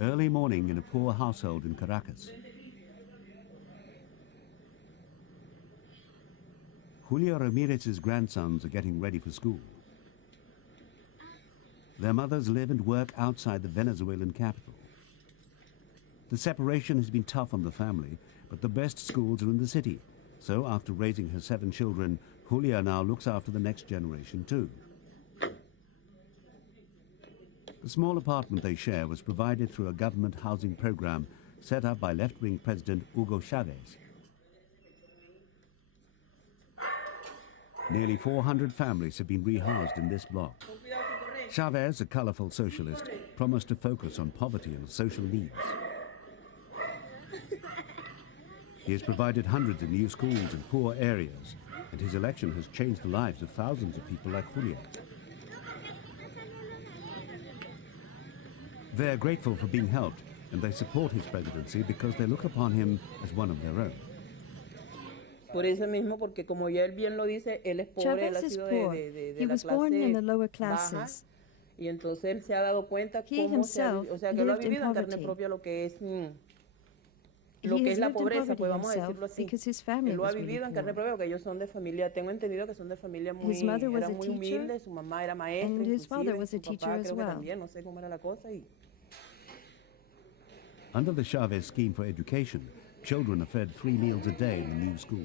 Early morning in a poor household in Caracas. Julio Ramirez's grandsons are getting ready for school. Their mothers live and work outside the Venezuelan capital. The separation has been tough on the family, but the best schools are in the city. So after raising her 7 children, Julia now looks after the next generation too. The small apartment they share was provided through a government housing program set up by left-wing President Hugo Chavez. Nearly 400 families have been rehoused in this block. Chavez, a colorful socialist, promised to focus on poverty and social needs. He has provided hundreds of new schools in poor areas, and his election has changed the lives of thousands of people like Julia. They're grateful for being helped, and they support his presidency because they look upon him as one of their own. Por eso mismo, porque como ya él bien lo dice, él es pobre, él ha sido de He la was born in the lower clase classes. baja, y entonces él se ha dado cuenta He cómo se ha, himself o sea, que lo ha lived in vivido en carne poverty. propia lo que es He la has lived in pobreza, poverty pues vamos a himself decirlo así. because his family Él lo ha was really vivido en carne poor. propia porque ellos son de familia, tengo entendido que son de familia muy, His mother was eran a muy teacher, humildes, su mamá era maestra, and his father inclusive, was a su teacher papá as creo que well. también, no sé cómo era la cosa. Under the Chavez scheme for education, children are fed 3 meals a day in the new schools.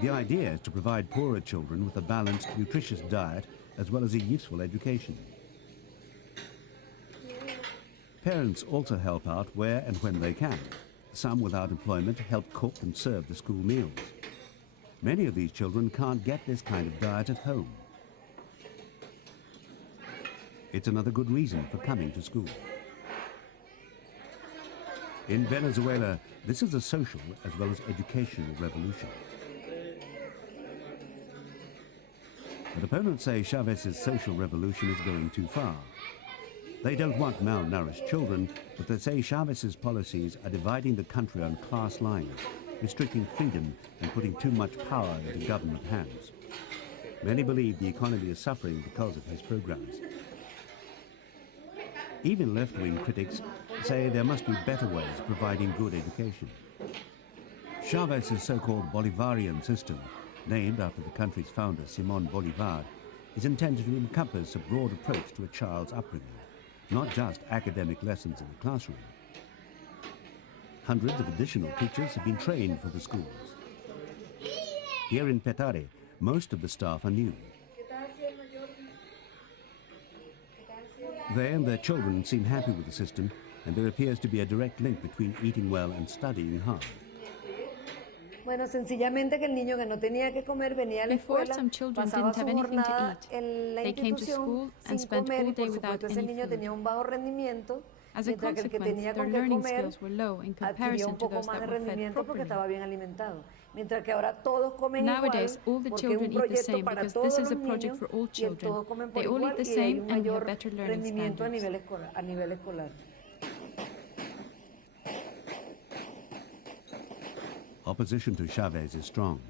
The idea is to provide poorer children with a balanced, nutritious diet as well as a useful education. Parents also help out where and when they can. Some without employment help cook and serve the school meals. Many of these children can't get this kind of diet at home. It's another good reason for coming to school. In Venezuela, this is a social as well as educational revolution. But opponents say Chavez's social revolution is going too far. They don't want malnourished children, but they say Chavez's policies are dividing the country on class lines, restricting freedom and putting too much power into government hands. Many believe the economy is suffering because of his programs. Even left-wing critics say there must be better ways of providing good education. Chavez's so-called Bolivarian system, named after the country's founder Simon Bolivar, is intended to encompass a broad approach to a child's upbringing, not just academic lessons in the classroom. Hundreds of additional teachers have been trained for the schools. Here in Petare, most of the staff are new. They and their children seem happy with the system, and there appears to be a direct link between eating well and studying hard. Bueno, sencillamente que el niño que no tenía que comer venía a la Before, escuela, some children pasaba didn't su have anything to jornada eat. en la They came to institución school and sin spent comer all y day por without supuesto ese any niño food. tenía un bajo rendimiento, As a mientras que el que consequence, tenía their con qué learning comer skills were low in adquirió comparison un to poco those más that de were fed rendimiento porque properly. estaba bien alimentado. Mientras que ahora todos comen Nowadays, all igual the porque es children un eat the proyecto same para because todos this is los a project niños for all y todos children. comen por They all igual eat the y hay same un and we have mayor better learning rendimiento a standards. nivel escolar. Opposition to Chavez is strong.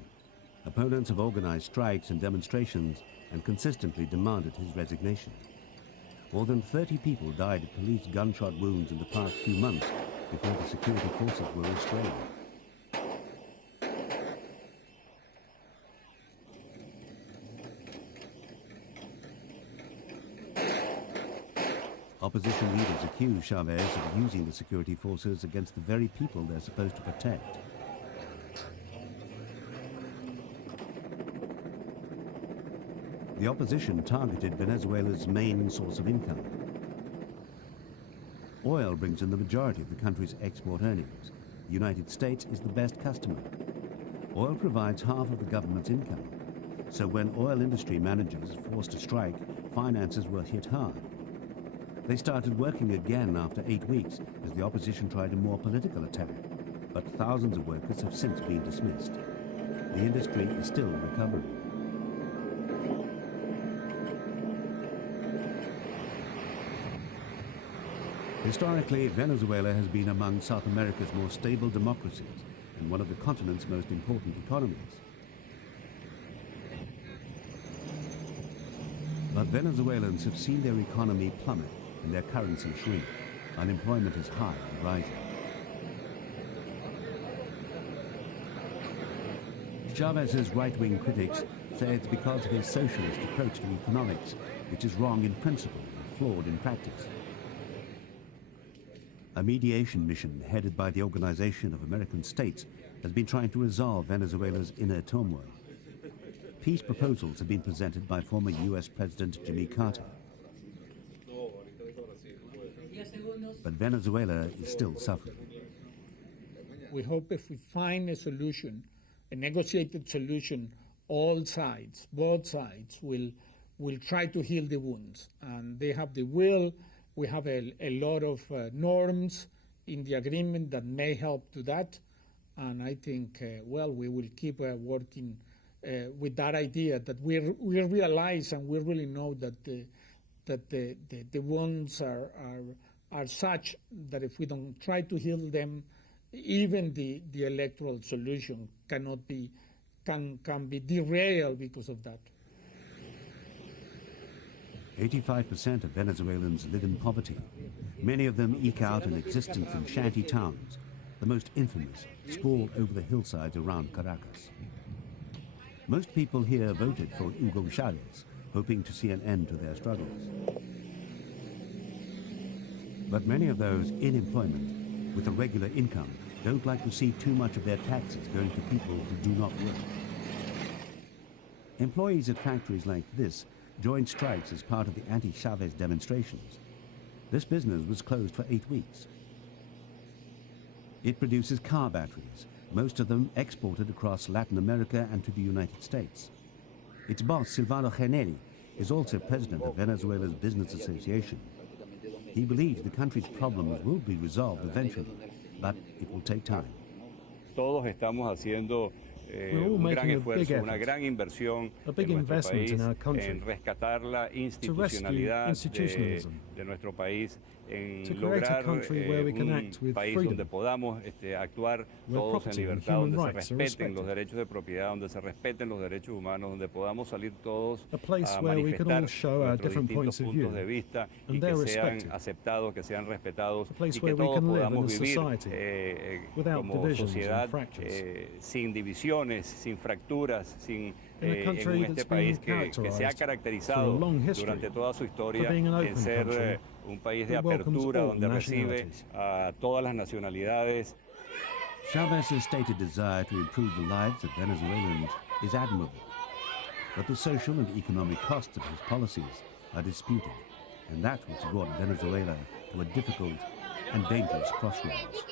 Opponents have organized strikes and demonstrations and consistently demanded his resignation. More than 30 people died of police gunshot wounds in the past few months before the security forces were restrained. Opposition leaders accuse Chavez of using the security forces against the very people they're supposed to protect. The opposition targeted Venezuela's main source of income. Oil brings in the majority of the country's export earnings. The United States is the best customer. Oil provides half of the government's income. So when oil industry managers forced to strike, finances were hit hard. They started working again after 8 weeks as the opposition tried a more political attack. But thousands of workers have since been dismissed. The industry is still recovering. Historically, Venezuela has been among South America's more stable democracies and one of the continent's most important economies. But Venezuelans have seen their economy plummet and their currency shrink. Unemployment is high and rising. Chavez's right-wing critics say it's because of his socialist approach to economics, which is wrong in principle and flawed in practice. A mediation mission headed by the Organization of American States has been trying to resolve Venezuela's inner turmoil. Peace proposals have been presented by former US President Jimmy Carter. But Venezuela is still suffering. We hope if we find a solution, a negotiated solution, all sides, both sides, will try to heal the wounds. And they have the will. We have a lot of norms in the agreement that may help to that. And I think, well, we will keep working with that idea that we realize and we really know that the wounds are such that if we don't try to heal them, even the electoral solution can be derailed because of that. 85% of Venezuelans live in poverty. Many of them eke out an existence in shanty towns, the most infamous, sprawled over the hillsides around Caracas. Most people here voted for Hugo Chavez, hoping to see an end to their struggles. But many of those in employment with a regular income don't like to see too much of their taxes going to people who do not work. Employees at factories like this joined strikes as part of the anti-Chavez demonstrations. This business was closed for 8 weeks. It produces car batteries, most of them exported across Latin America and to the United States. Its boss, Silvano Geneli, is also president of Venezuela's Business Association. He believes the country's problems will be resolved eventually, but it will take time. Todos estamos haciendo un gran esfuerzo, una gran inversión en nuestro país, en rescatar la institucionalidad de nuestro país, en lograr un país donde podamos actuar todos en libertad, donde se respeten los derechos de propiedad, donde se respeten los derechos humanos, donde podamos salir todos a manifestar nuestros distintos puntos de vista y que sean aceptados, que sean respetados y que todos podamos vivir como sociedad sin divisiones, sin fracturas, en este país que se ha caracterizado durante toda su historia en ser un país de apertura donde recibe a todas las nacionalidades. Chavez's stated desire to improve the lives of Venezuelans is admirable, but the social and economic costs of his policies are disputed, and that's what's brought Venezuela to a difficult and dangerous crossroads.